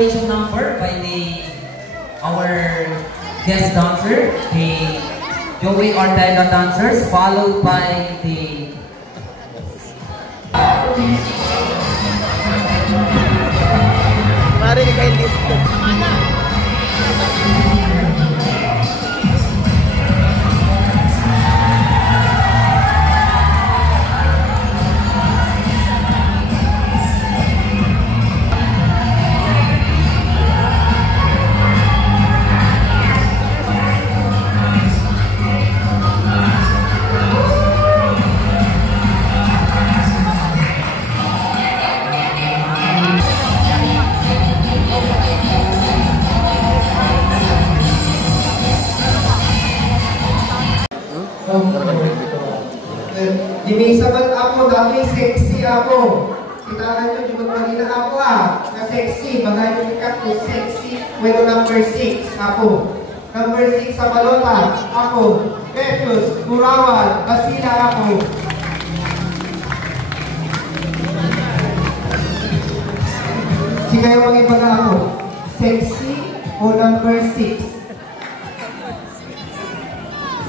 coronation number by our guest dancer, the Joey Ortega dancers, followed by the Mari kayo listo. Dinisabat ako, dami sexy ako. Kita nyo, di magpagina ako na sexy. Bagay yung ikat ko, sexy. Weno number 6 ako. Number 6 sa balota, ako. Petrus, Burawan, Basila ako. Si kayo mag-ibaga ako. Sexy o number 6?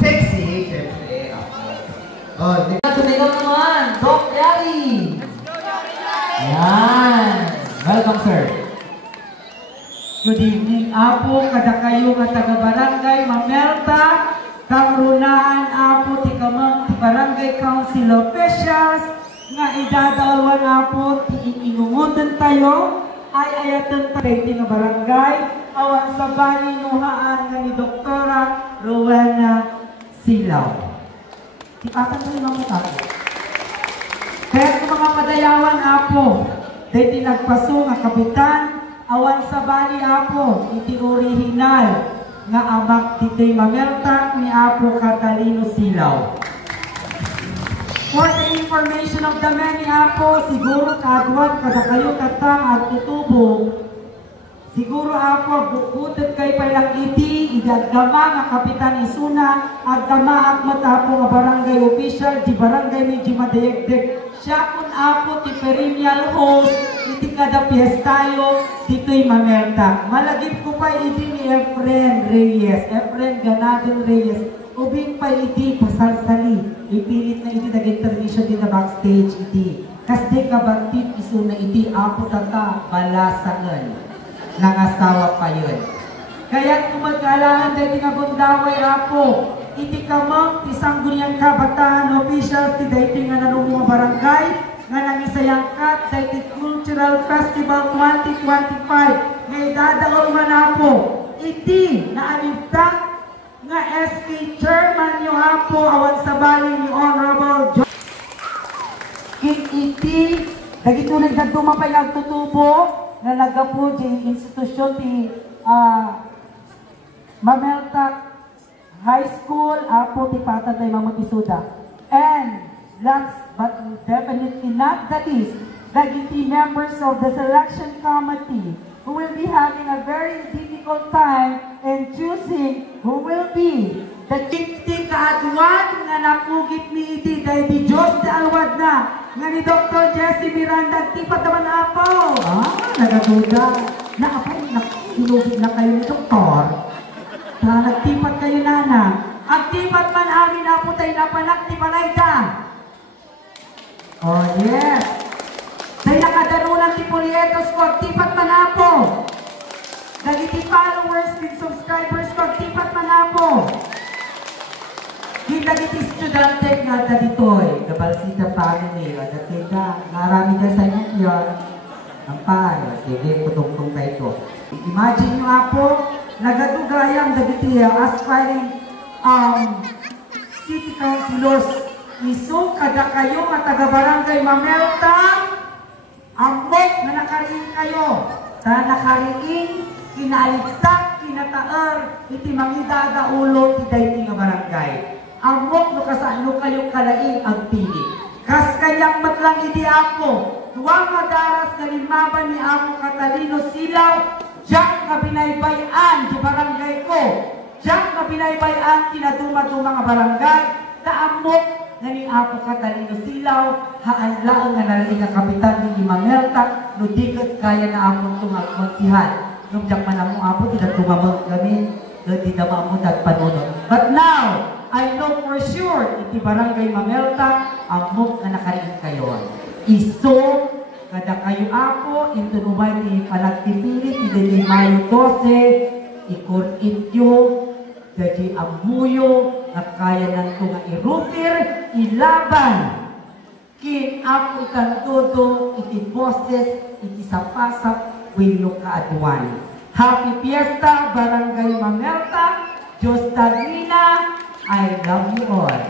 Sexy, syempre ako. Oh, sumigaw naman, Doc Yari! Yan! Welcome, sir. Good evening, Apo, kada kayo nga taga-barangay, Mamelta, kamrunaan, Apo, ti barangay council officials, nga idadawan, Apo, ti inungutan tayo, ay ayatan tayo ti nga barangay, awan sa bani nuhaan nga ni Doktora Rowena Silaw. Ipatan ko yung mga tayo. Kaya mga madayawan, Apo, dahil tinagpaso nga kapitan, awan sa bali, Apo, iti original nga amak tito'y Mamelta ni Apo Catalino Silaw. For the information of the many, Apo, siguro kaadwan kada kayo katang at tutubo. Siguro, Apo, bukutot kay pailang iti, idagdama nga kapitan isuna, agdama at matapo nga barangay official, di barangay ni di madayagdag. Siya kun, Apo, ti perennial host, iti kada piestayo, dito'y Mamelta. Malagip ko pa iti ni Efren Reyes, Efren Ganadon Reyes, ubing pa iti pasalsali, ipilit na iti nag-intermission din na backstage iti. Kasde kabantit isuna iti, Apo, tata, balasangan. Nangasawa pa yun. Kaya kung magkalahan dahil tinabundaway, Apo, iti kamang isang gunyang kabataan officials ti dahiting nga nanong mga barangay nga nangisayangkat dahil Cultural Festival 2025 nga idadaol man, Apo, iti naalibtak nga SK Chairman nyo, Apo, awan sa bali ni Honorable John iti nagitulig na dumapay nagtutubo na nagapo di institusyon ti Mamelta High School, Apo, ti patad ay mamagisuda. And last but definitely not the least, nagiti members of the selection committee who will be having a very difficult time in choosing who will be the iti kaadwan nga nakugit ni iti dahil di Diyos di alwad na nga ni Dr. Jessie Miranda, tipat naman, Apo. Nagaduda. Na, Apo, sinugid na kayo ni Doktor. Nagtipat kayo, Nana. Ang tipat man amin, Apo, tayo napanak, di palay ka. Oh, yes. Dahil nakadanunan ti Polietos ko, tipat man, Apo. Nagiti followers with subscribers ko, tipat man, Apo. Nagiti studente nga da ditoy, Gabalsita family, nakita, marami dyan sa inyo yun. Ang paano, sige, kutong-tong tayo ito. Imagine nyo, Apo, nagadugayang dagiti aspiring city councilors. Iso, kada kayo, taga-barangay Mamelta, ambok na nakariing kayo. Ta nakariing, kinaaligtak, kinataar, iti mangidada ulo, tiday nga barangay. Amok no kasano kayo kalaing ang pili. Kas kanyang matlang iti, Apo, duwang madaras na limaban ni Apo Catalino Silaw, Jack na binaybayan di barangay ko. Jack na binaybayan tinaduma-duma nga barangay, na amok Ngani ako Catalino Silaw, haanlaan nga nalay nga kapitan ni Mamelta, no dikat kaya na akong tungagmonsihan. Nung diyak man mo apo, tidak tumamag kami, tidak maamod at panunod. But now, I know for sure, iti barangay Mamelta, amok na nakariin kayo. Iso, kada kayo ako, ito numay ni panagpipilit, iti Mayo 12, ikur-it nyo, jadi amuyo, na kaya ng tunga irupir, ilaban. Kin ako kantodo, iti boses, iti sapasap, wilo kaaduan. Happy Fiesta, Barangay Mamelta, Diyos Taglina, I love you all.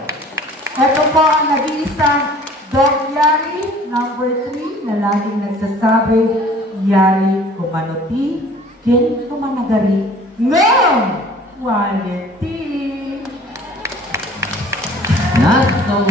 Ito po ang nag-iisang Doc Yari, number 3, na laging nagsasabi, Yari kumanuti, kin kumanagari, ngam! Quality! Not so